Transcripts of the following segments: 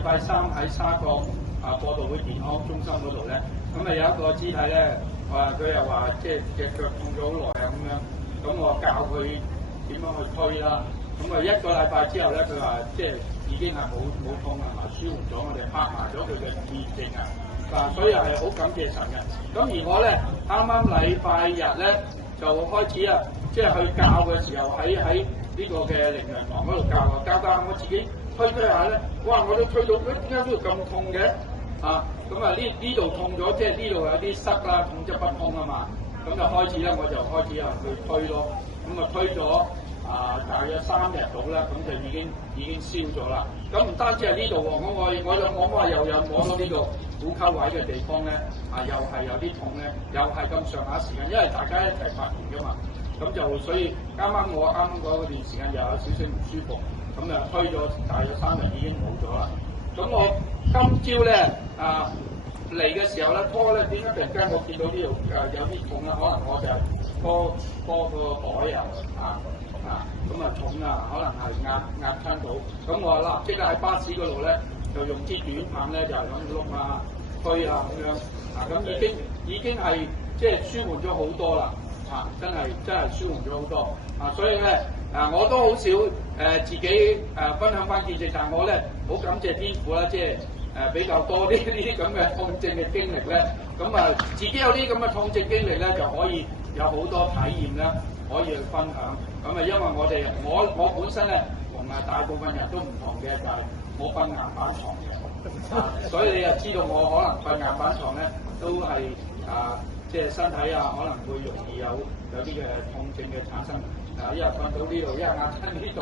禮拜三喺沙角播道會健康中心嗰度咧，咁有一個肢體咧，佢又話即係隻腳痛咗好耐咁樣，咁我教佢點樣去推啦。咁一個禮拜之後咧，佢話即係已經係冇痛係嘛，舒緩咗，我哋拍埋咗佢嘅見證所以係好感謝神嘅。咁而我咧啱啱禮拜日咧就開始即係去教嘅時候喺呢個嘅靈糧堂嗰度教我自己推下咧，哇！我都推到點解呢度咁痛嘅呢度痛咗，即係呢度有啲塞啦，痛則不通啊嘛。咁就開始咧，我就開始去推咯。咁推咗大約3日到啦，咁就已經燒咗啦。咁唔單止係呢度喎，我又有摸到呢度虎溝位嘅地方咧，又係有啲痛咧，又係咁上下時間，因為大家一齊發炎噶嘛。咁就所以啱嗰段時間又有少少唔舒服，咁就推咗大約3日已經冇咗啦。咁我今朝咧嚟嘅時候咧拖咧，點解突然間我見到呢度有啲痛啦？可能我就係拖個袋咁重可能係壓親到。咁我立即喺巴士嗰度咧就用支短棒咧就係咁碌推咁樣咁已經係即係舒緩咗好多啦。真係舒緩咗好多所以咧我都好少自己分享翻見證，但係我咧好感謝天父啦，即係比較多呢啲咁嘅痛症嘅經歷咧，咁自己有啲咁嘅痛症經歷咧，就可以有好多體驗啦，可以去分享。咁因為我本身咧同大部分人都唔同嘅，就係我瞓硬板床嘅所以你又知道我可能瞓硬板床咧都係即係身體可能會容易有啲嘅痛症嘅產生一日瞓到呢度，一日壓親呢度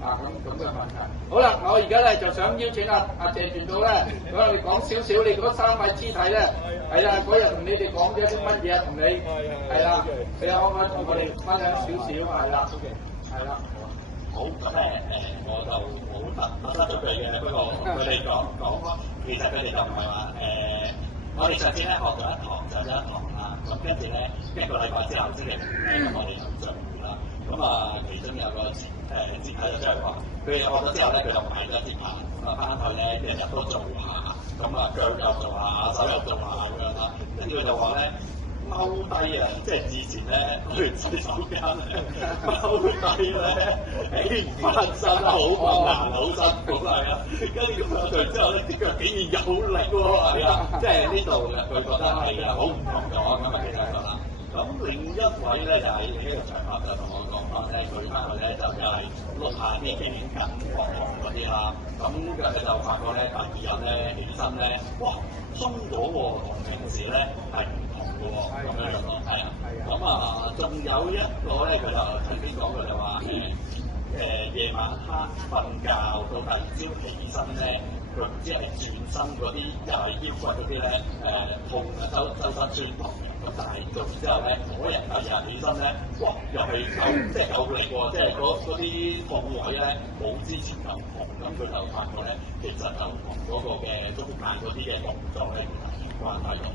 咁嘅問題。好啦，我而家咧就想邀請阿謝傳道咧，咁你講少少你嗰3位肢體咧，係啦，嗰日同你哋講咗啲乜嘢同你係啦，你可唔可以同我哋分享少少係啦？係啦。好咁咧我就冇特登準備嘅，不過佢哋講，其實佢哋就唔係話我哋上次咧學咗一堂就有一堂咁跟住咧1個禮拜之後星期5咁我哋就聚會啦。咁其中有個節體就即係話，佢學咗之後咧，佢就買咗節拍翻去咧，日日都做下，腳又做下，手又做下咁樣啦。跟住佢就話咧踎低即係之前咧去洗手間踎低咧起唔翻身好困難，好辛苦跟住咁上去之後咧，啲腳竟然有力喎，即係呢度佢覺得係好唔同咗其實係啦。咁另一位咧就係呢個場合就同我講翻咧，佢翻去咧就係碌下啲經緊黃嗰啲啦。咁佢就發覺咧，第2日咧起身咧，哇鬆咗喎，同平時咧係唔同嘅喎，咁樣咯，係啊。咁仲有一個咧，佢就曾經講佢就話夜晚黑瞓覺到第2朝起身咧，佢唔知係轉身嗰啲又係腰骨嗰啲咧痛周身酸痛嘅。但係做完之後咧，嗰日第2日起身咧，哇！又係夠力喎，即係嗰啲痛位咧冇之前咁痛，咁佢就發覺咧，其實就同嗰個嘅中間嗰啲嘅動作咧有關係咯。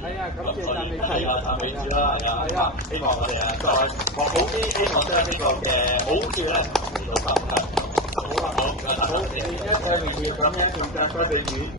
係啊，咁謝讚美主。係讚美主啦，係啊，希望我哋再學好啲，希望將呢個嘅好處咧嚟到實行。好，你一切榮耀咁樣仲讚歸俾主。